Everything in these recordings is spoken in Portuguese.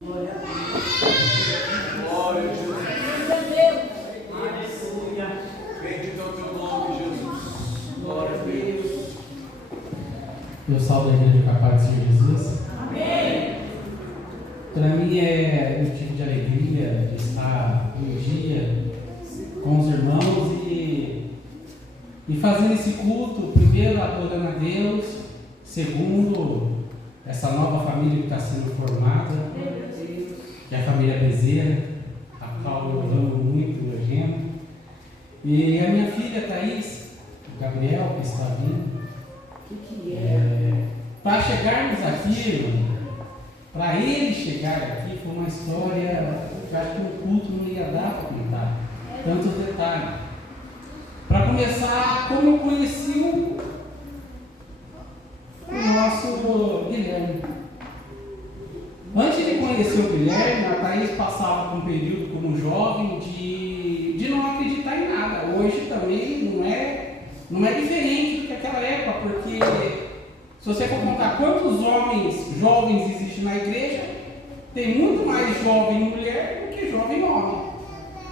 Glória a Deus. Glória a Jesus. Aleluia. Bendito é o teu nome, Jesus. Glória a Deus. Eu salvo a igreja com a paz do Senhor Jesus. Amém. Para mim é motivo de alegria de estar um dia com os irmãos e fazendo esse culto, primeiro adorando a Deus, segundo essa nova família que está sendo formada, que é a família Bezerra, a qual eu amo muito, eu gemo. E a minha filha Thaís, o Gabriel, que está vindo. Para chegarmos aqui, para ele chegar aqui, foi uma história que eu acho que o culto não ia dar para contar tantos detalhes. Para começar, como eu conheci o nosso Guilherme. Antes de conhecer o Guilherme, a Thaís passava por um período como jovem de não acreditar em nada. Hoje também não é diferente do que aquela época, porque se você for contar quantos homens jovens existem na igreja, tem muito mais jovem mulher do que jovem homem.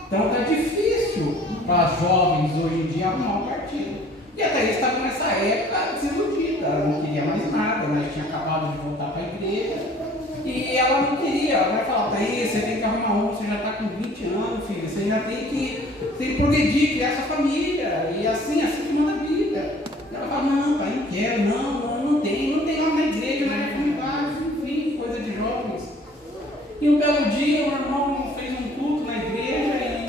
Então está difícil para jovens hoje em dia arrumar um partido. E a Thaís estava nessa época desiludida, ela não queria mais nada, né? Tinha acabado de voltar para a igreja e ela não queria. Ela vai falar: Thaís, você tem que arrumar um, você já está com 20 anos, filho, você já tem que progredir, criar sua família, e assim que manda a Bíblia. E ela fala: não, pai, não quero, não tem lá na igreja, na comunidade, enfim, coisa de jovens. E um belo dia, o irmão fez um culto na igreja e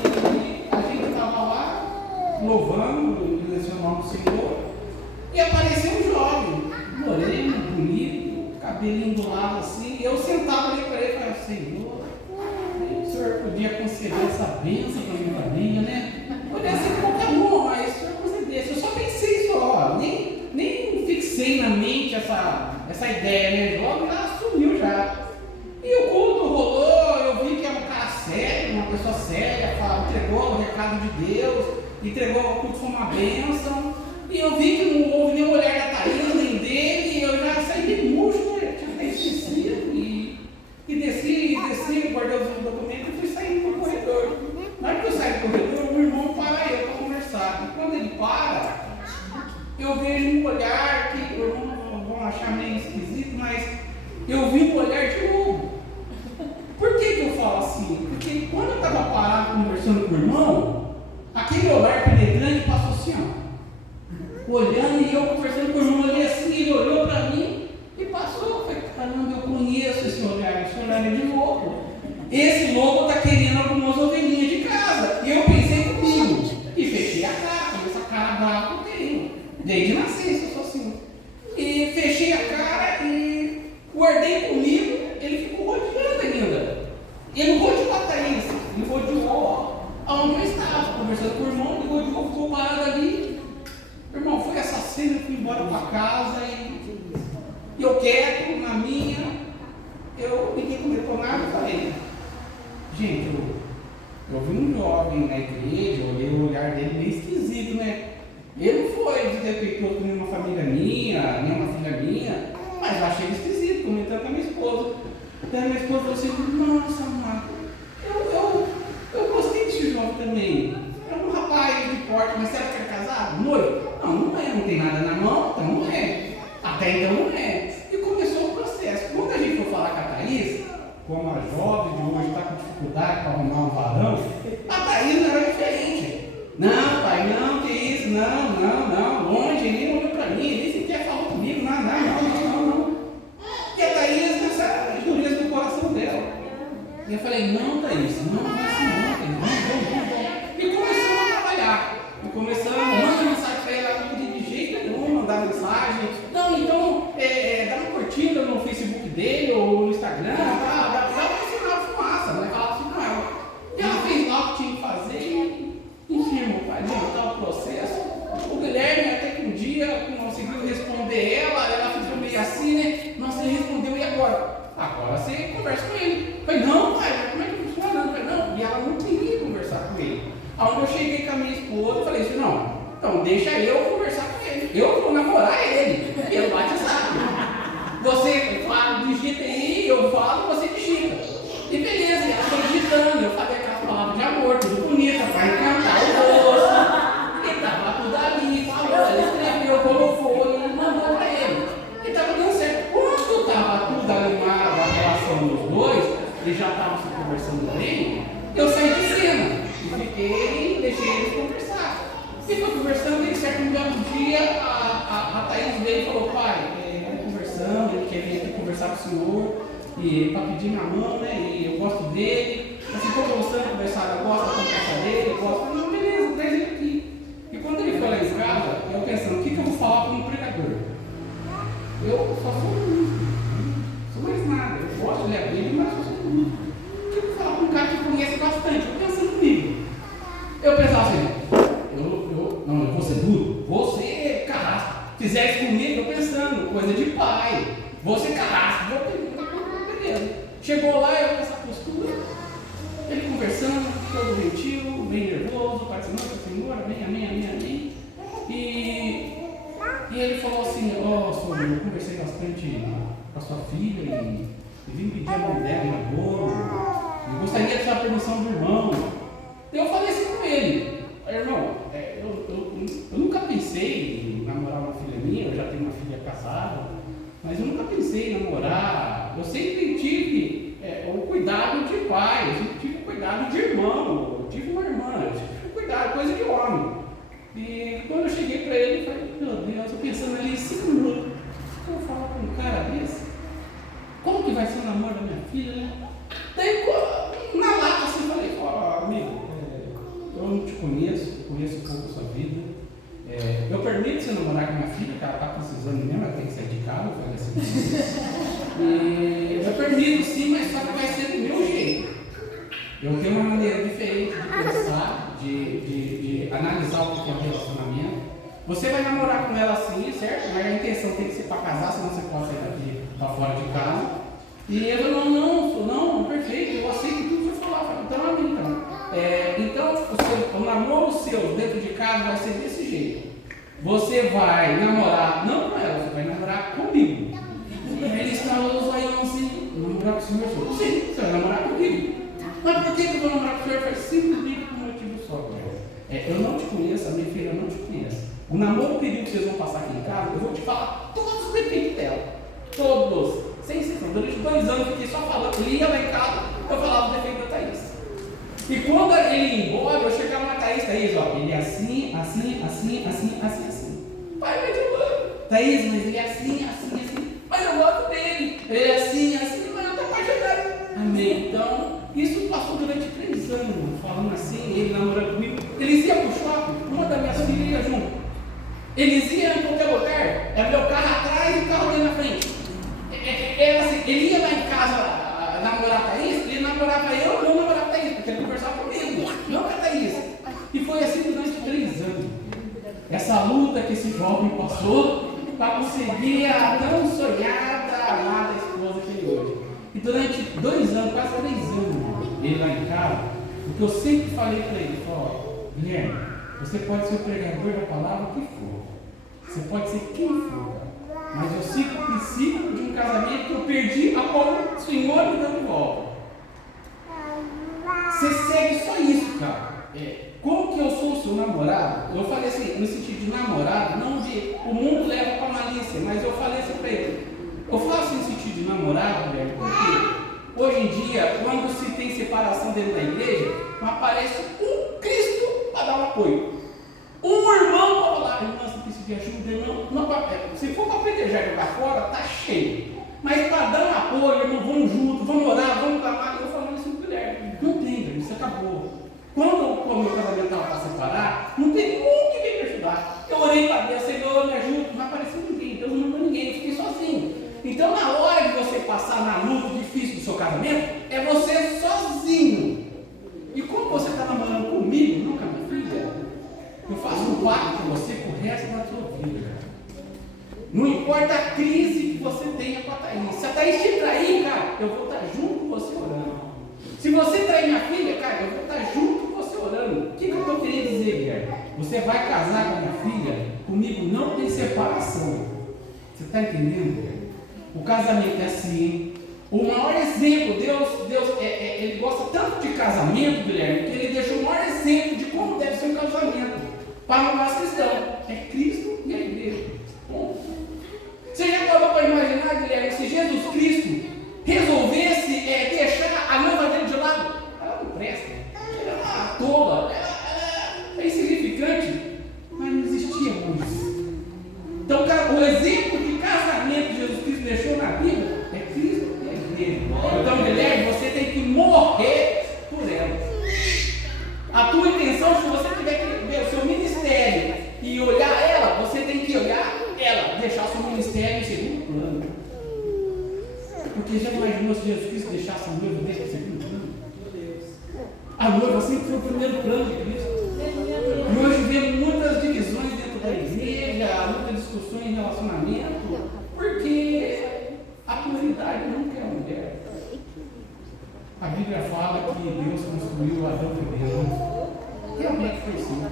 a gente estava lá louvando, agradecendo o nome do Senhor, e apareceu um jovem, moreno, bonito, cabelinho do lado assim, e eu sentava ali para ele e falava: Senhor, o Senhor podia conceder essa bênção para minha família, né? Podia ser qualquer um, mas o Senhor concedesse. Eu só pensei só, nem fixei na mente essa ideia, né? Logo já sumiu já. E o culto rolou, eu vi que era um cara sério, uma pessoa séria, entregou o recado de Deus, entregou o culto, foi uma bênção. E eu vi que não houve nem o olhar da Thaís, nem dele, e eu já saí de murcho, né? Tinha até esquecido, e desci, guardei os documentos e fui saindo do corredor. Na hora que eu saí do corredor, o irmão para eu para conversar. E quando ele para, eu vejo um olhar que vão achar meio esquisito, mas eu vi um olhar de novo. Por que eu falo assim? Porque quando eu estava parado conversando com o irmão, aquele olhar penetrante passou assim, ó, olhando, e eu conversando com o irmão ali assim, ele olhou para mim e passou. Eu falei: caramba, eu conheço esse olhar é de lobo. Esse lobo está querendo algumas ovelhinhas de casa. E eu pensei comigo e fechei a cara, com essa cara brava que eu tenho. Desde nascença eu sou assim. E fechei a cara e guardei comigo. Ele ficou rodeando ainda. Ele não rodeou a Thaís, ele rodeou aonde eu estava, conversando com o irmão, ele rodeou, ficou parado ali. Irmão, foi essa cena, eu fui embora para casa e eu quieto, na minha, ninguém comentou nada, eu falei: gente, eu vi um jovem na igreja, eu olhei o olhar dele meio esquisito, né? Ele não foi desrespeitoso com nenhuma família minha, nenhuma filha minha, mas eu achei ele esquisito, comentando com a minha esposa. Daí a minha esposa falou assim: nossa, Marco, eu gostei desse jovem também. É um rapaz de porte, mas será que é casado? Noivo? Não tem nada na mão, então não é. Até então não é. E começou o processo. Quando a gente for falar com a Thaís, como a jovem de hoje está com dificuldade para arrumar um varão, a Thaís não era diferente. Não, pai, não, que isso, não, longe, ele não olhou para mim, ele sequer falou comigo, não. E a Thaís, nessa dureza do coração dela. E eu falei: não, Thaís, não é assim não, vamos. E começamos a trabalhar. Manda mensagem para ela, não podia de jeito nenhum mandar mensagem. Não, então, dá uma curtida no Facebook dele ou no Instagram, dá um sinal de fumaça, vai falar assim com ela. E ela fez lá o que tinha que fazer e, enfim, meu pai, adiantar o processo. O Guilherme, até que um dia, conseguiu responder ela ficou meio assim, né? Nossa, ele respondeu, e agora? Agora você conversa com ele. Eu falei: não, pai, mas como é que funciona? Eu falei: não, e ela não queria conversar com ele. Aí eu cheguei com a minha esposa e falei assim: não, então deixa eu conversar com ele. Eu vou namorar ele, pelo WhatsApp. Você fala, digita aí, eu falo, você digita. eles já estavam se conversando bem, eu saí de cena e deixei eles conversar. E foi conversando, e certo dia a Thaís veio e falou: pai, conversando, ele quer vir aqui conversar com o senhor, e para pedir minha mão, né? E eu gosto dele. Assim, ficou conversando, eu gosto da conversa dele, eu gosto. Eu falei: beleza, traz ele aqui. E quando ele foi lá em casa, eu pensando: o que eu vou falar para um pregador? Eu só sou músico, não sou mais nada. Eu gosto de ler a Bíblia, mas só sou músico. O que eu vou falar para um cara que conhece bastante? Eu pensando comigo. Eu pensava assim: não, eu vou ser duro, você carrasco. Fizer isso comigo, eu pensando, coisa de pai. Você carrasco, beleza. Chegou lá, eu com essa postura, ele conversando, todo gentil, bem nervoso, participando com a senhora, amém. E ele falou assim: senhor, eu conversei bastante com a sua filha e vim pedir a mão dela em namoro. Eu gostaria de ter a permissão do irmão. Eu falei assim com ele: irmão, eu nunca pensei em namorar uma filha minha, eu já tenho uma filha casada, mas eu nunca pensei em namorar. Eu sempre tive o cuidado de pai, eu sempre tive o cuidado de irmão, eu tive uma irmã, eu sempre tive o cuidado, coisa de homem. E quando eu cheguei para ele, eu falei: meu Deus, eu pensando ali 5 minutos, o que eu vou falar com um cara desse? Como que vai ser o namoro da minha filha, né? Daí, na lata, assim, falei: amigo, eu não te conheço, eu conheço um pouco a sua vida. Eu permito você namorar com minha filha, que ela está precisando mesmo, ela tem que sair de casa, fazer assim. Eu permito sim, mas só que vai ser do meu jeito. Eu tenho uma maneira diferente de pensar, de analisar o que é um relacionamento. Você vai namorar com ela sim, certo? Mas a intenção tem que ser para casar, senão você pode sair daqui para fora de casa. E eu não, perfeito, eu aceito tudo que você falar. Então, amigo, então o namoro seu dentro de casa vai ser desse jeito. Você vai namorar, não com ela, você vai namorar comigo. Ele instalou os olhos assim: namorar com o senhor? Sim, você vai namorar comigo. Mas por que eu vou namorar com o senhor? Foi simplesmente por um motivo só. Eu não te conheço, a minha filha não te conhece. O namoro, o período que vocês vão passar aqui em casa, eu vou te falar todos os defeitos dela. Todos. Sem exceção. Durante 2 anos eu fiquei só falando. Ele ia lá em casa, eu falava o defeito da Thaís. E quando ele ia embora, eu chegava na Thaís: ele é assim. Pai, mas eu amo. Thaís, mas ele é assim. Mas eu gosto dele. Ele é assim, mas eu estou apaixonado. Amém. Então, isso passou durante 3 anos, falando assim, ele namorando comigo. Eles iam para o shopping, uma das minhas filhas ia junto. Eles iam em qualquer lugar, é meu carro atrás e o carro dele na frente. Assim, ele ia lá em casa namorar a Thaís, ele namorava eu namorava a Thaís, porque ele conversava comigo, não com a Thaís. E foi assim durante 3 anos. Essa luta que esse jovem passou para conseguir a tão sonhada, amada esposa que ele hoje. E durante 2 anos, quase 3 anos, ele lá em casa, o que eu sempre falei para ele: Guilherme, você pode ser o pregador da palavra que for, você pode ser quem for, mas eu sigo o princípio de um casamento que eu perdi após o Senhor me dando de volta. Você segue só isso, cara. Como que eu sou o seu namorado? Eu falei assim, no sentido de namorado, não de o mundo leva para malícia, mas eu falei assim para ele: eu faço no sentido de namorado, velho, porque hoje em dia, quando se tem separação dentro da igreja, não aparece um Cristo para dar um apoio. Um irmão para falar: irmã, você precisa de ajuda, não, se for para pelejar e jogar fora, tá cheio. Mas para dar um apoio, irmão, vamos juntos, vamos orar, vamos clamar. Eu falando assim, mulher, não tem, velho, isso acabou. Quando o meu casamento estava para separar, não tem nenhum que veio me ajudar. Eu orei para Deus: Senhor, me ajuda. Não apareceu ninguém, Deus não mandou ninguém, eu fiquei sozinho. Então, na hora de você passar na luta difícil do seu casamento, é você sozinho. E como você está namorando comigo, não com a minha filha, eu faço um pacto com você pro resto da sua vida. Não importa a crise que você tenha com a Thaís. Se a Thaís te trair, cara, eu vou estar junto com você orando. Se você trair minha filha, cara, eu vou estar junto com você orando. O que eu estou querendo dizer, Guilherme? Você vai casar com a minha filha, comigo não tem separação. Você está entendendo, Guilherme? O casamento é assim. O maior exemplo, Deus ele gosta tanto de casamento, Guilherme, que ele deixou o maior exemplo de como deve ser um casamento para nós cristãos. É Cristo e a igreja. Bom, você já parou para imaginar, Guilherme, se Jesus Cristo resolvesse deixar a A noiva sempre foi o primeiro plano de Cristo. E hoje vemos muitas divisões dentro da igreja, muitas discussões em relacionamento, porque a pluralidade não quer mulher. A Bíblia fala que Deus construiu Adão primeiro. Realmente foi assim.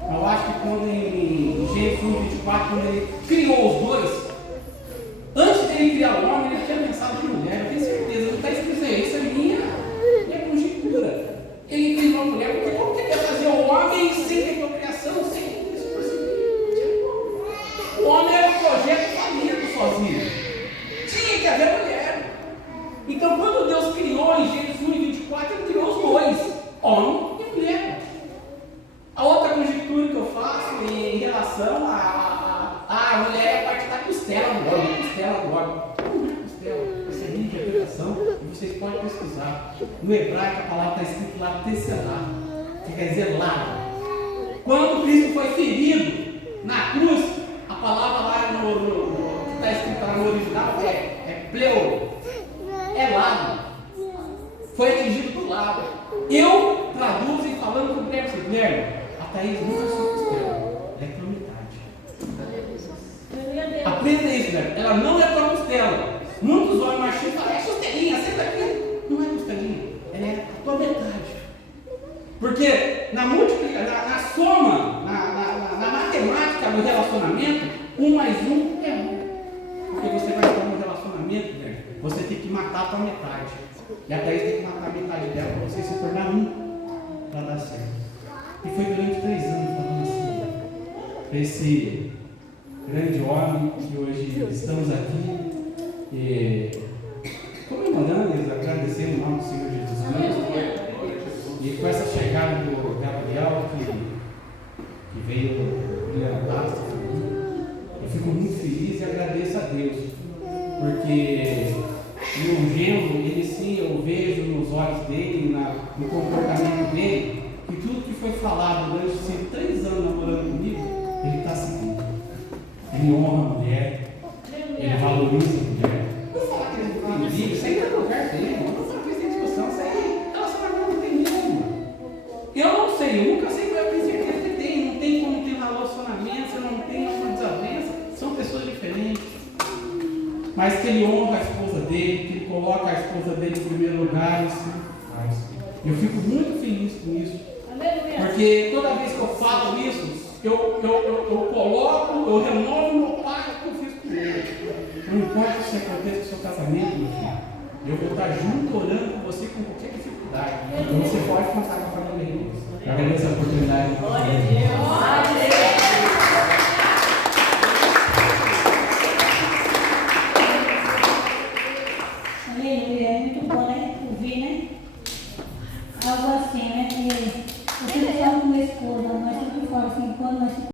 Eu acho que quando em Gênesis 1:24, quando ele criou os dois, antes de ele criar o homem, ele tinha pensado em mulher. Eu tenho certeza, não está escrito aí, isso é minha conjectura. Ele criou a mulher, porque como que ele ia fazer o homem sem repropriação, sem isso por si? O homem era um projeto falido sozinho. Tinha que haver mulher. Então, quando Deus criou em Gênesis 1:24, ele criou os dois, homem e mulher. A outra conjectura que eu faço em relação a mulher é a parte da costela do homem, costela do homem. Não é costela, essa é a minha interpretação, e vocês podem pesquisar. No hebraico a palavra está escrito lá, tesselá, que quer dizer lado. Quando Cristo foi ferido na cruz, a palavra lá que está escrita lá no original é pleu, é lado. Foi atingido do lado. Eu traduzo e falando com o Guilherme, a Thaís nunca é só costela, ela é tua metade. Aprenda isso, Guilherme. Ela não é tua costela. Muitos homens machistas falam, é costelinha, senta aqui. Não é costelinha, ela é a tua metade. Porque na soma, na matemática do relacionamento, 1 mais 1 é 1. Porque você vai estar no relacionamento, Guilherme, você tem que matar a tua metade. E a Thaís tem que matar a metade dela para você se tornar um, para dar certo. E foi durante 3 anos falando assim, para esse grande homem que hoje estamos aqui, comemorando e agradecendo o nome do Senhor Jesus Cristo. E com essa chegada do Gabriel, que veio brilhantar essa família, eu fico muito feliz e agradeço a Deus, porque no genro, ele sim, eu vejo nos olhos dele, no comportamento dele, que tudo que foi falado durante esses 3 anos namorando comigo, ele está seguindo. Ele honra a mulher, ele valoriza a mulher. Não vou falar que ele não tem briga, isso aí está no lugar dele, não vou falar que tem discussão, isso aí, relacionamento não tem mesmo. Eu não sei, eu nunca sei, mas eu tenho certeza que tem. Não tem como ter um relacionamento, você não tem uma desavença, são pessoas diferentes. Mas que ele honra a esposa dele, que ele coloca a esposa dele em primeiro lugar, isso faz. Eu fico muito feliz com isso, porque toda vez que eu falo isso, eu coloco, eu renovo o meu pacto que eu fiz com ele. Não importa o que aconteça com o seu casamento, meu filho, eu vou estar junto orando com você com qualquer dificuldade. Então você pode contar com a família dele. Eu agradeço a oportunidade. Glória a Deus. Aleluia, é muito bom, né? Ouvir, né? Algo assim, né? Que